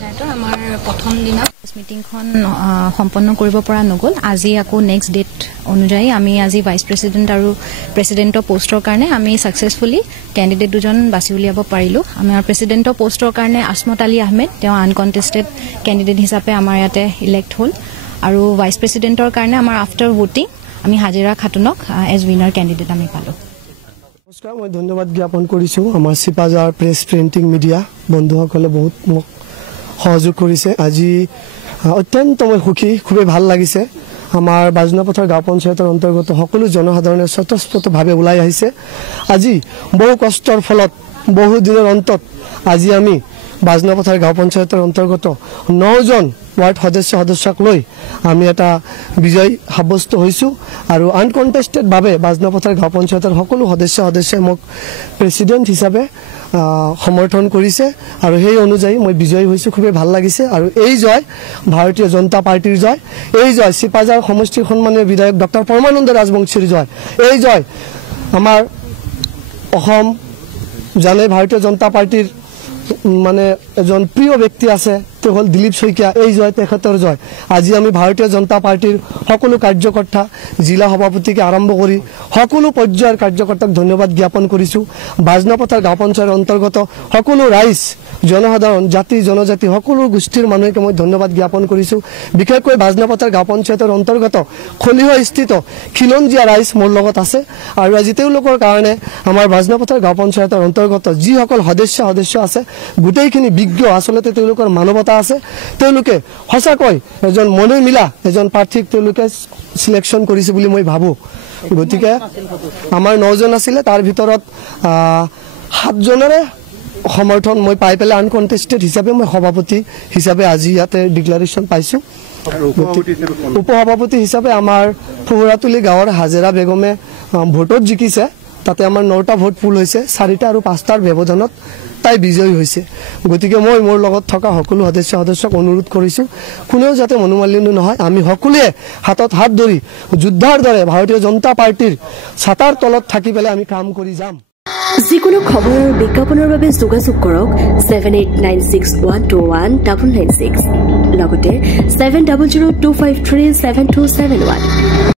পঞ্চায়তৰ আমাৰ প্ৰথম দিনা মিটিংখন সম্পন্ন কৰিব পৰা নগল আজি আকৌ নেক্সট ডেট অনুযায়ী আমি আজি ভাইস প্ৰেসিডেন্ট আৰু প্ৰেসিডেন্টৰ পোষ্টৰ কাৰণে আমি সাকসেসফুলি ক্যান্ডিডেট দুজন বাছি উলিয়াব পাৰিলো আমাৰ প্ৰেসিডেন্টৰ পোষ্টৰ কাৰণে আসমত আলী আহমেদ তেওঁ আনকন্টেস্টেড ক্যান্ডিডেট হিচাপে আমাৰ ইয়াতে ইলেক্ট হল আৰু ভাইস প্ৰেসিডেন্টৰ কাৰণে আমাৰ আফটাৰ ভোটিং আমি হাজিৰা খাতুনক এজ উইনাৰ ক্যান্ডিডেট আমি পালো নমস্কাৰ মই ধন্যবাদ জ্ঞাপন কৰিছো আমাৰ সিপাজাৰ প্ৰেছ প্ৰিন্টিং মিডিয়া বন্ধুসকলে বহুত মোক সহযোগ কৰিছে আজি অত্যন্ত মই সুখী খুবেই ভাল লাগিছে আমাৰ বাজনাপথাৰ গাঁও পঞ্চায়তৰ অন্তৰ্গত সকলো জনসাধাৰণে স্বতঃস্ফূৰ্তভাৱে ওলাই আহিছে আজি বহু কষ্টৰ ফলত বহু দিনৰ অন্তত আজি আমি বাজনাপথাৰ গাঁও পঞ্চায়তৰ অন্তৰ্গত 9 জন वार्ड सदस्यक লৈ আমি এটা বিজয় সাব্যস্ত হৈছো আৰু আনকন্টেস্টেড ভাবে বাজনাপথাৰ গাঁও পঞ্চায়তৰ সকলো সদস্যই মোক প্ৰেসিডেন্ট হিচাপে সমৰ্থন কৰিছে আৰু সেই অনুযায়ী মই বিজয় হৈছো খুবেই ভাল লাগিছে আৰু এই জয় ভাৰতীয় জনতা পাৰ্টিৰ জয় এই জয় সিপাজাৰ সমষ্টিৰ সন্মানীয় বিধায়ক ডক্টৰ পৰমানন্দ ৰাজবংশীৰ জয় এই জয় আমাৰ অসম জানে ভাৰতীয় জনতা পাৰ্টিৰ মানে এজন প্ৰিয় ব্যক্তি আছে তেওঁ হল দিলীপ শইকীয়া এই জয় তেখেতৰ জয় আজি আমি ভাৰতীয় জনতা পাৰ্টিৰ সকলো কাৰ্যকৰ্তা জিলা সভাপতিকে আৰম্ভ কৰি সকলো পৰ্যায়ৰ কাৰ্যকৰ্তাক ধন্যবাদ জ্ঞাপন কৰিছো বাজনাপথাৰ গাঁও পঞ্চায়তৰ অন্তৰ্গত সকলো ৰাইজ জনসাধাৰণ জাতি জনজাতি সকলো গোষ্ঠীৰ মানুহকে মই ধন্যবাদ জ্ঞাপন কৰিছো বিশেষকৈ বাজনাপথাৰ গাঁও পঞ্চায়তৰ অন্তৰ্গত খলিহস্থিত খিলঞ্জীয়া ৰাইজ মোৰ লগত আছে আৰু আজি তেওঁলোকৰ কাৰণে আমাৰ বাজনাপথাৰ গাঁও পঞ্চায়তৰ অন্তৰ্গত যিসকল সদস্য আছে গোটেইখিনি বিজ্ঞ আসলতে তেওঁলোকৰ মানৱতা আছে তেওঁলোকে হসাকৈ এজন মনে মিলা এজন প্ৰাৰ্থীক তেওঁলোকে সিলেকশন কৰিছে বুলি মই ভাবো গতিকে আমাৰ 9 জন আছিল তাৰ ভিতৰত 7 জনৰে সমৰ্থন মই পাই পেলে আনকন্টেস্টেড হিচাপে মই সভাপতি হিচাপে আজি ইয়াতে ডিক্লাৰেশন পাইছো উপসভাপতি হিচাপে আমাৰ ফুৰাতুলি গাঁৱৰ হাজেৰা বেগমে ভোটত জিকিছে তাতে আমাৰ 9টা ভোট পুল হৈছে 4টা আৰু 5টাৰ ব্যৱধানত তাই বিজয়ী হৈছে গতিকে মই মোৰ লগত থকা সকলো সদস্যক অনুৰোধ কৰিছো কোনেও যাতে মনোমালিন্য নহয় আমি সকলোৱে হাতত হাত ধৰি যুদ্ধৰ দৰে ভাৰতীয় জনতা পাৰ্টিৰ ছাতাৰ তলত থাকি পেলে আমি কাম কৰি যাম যিকোনো খবৰৰ বিজ্ঞাপনৰ বাবে যোগাযোগ কৰক 7896121996 লগতে 7002537271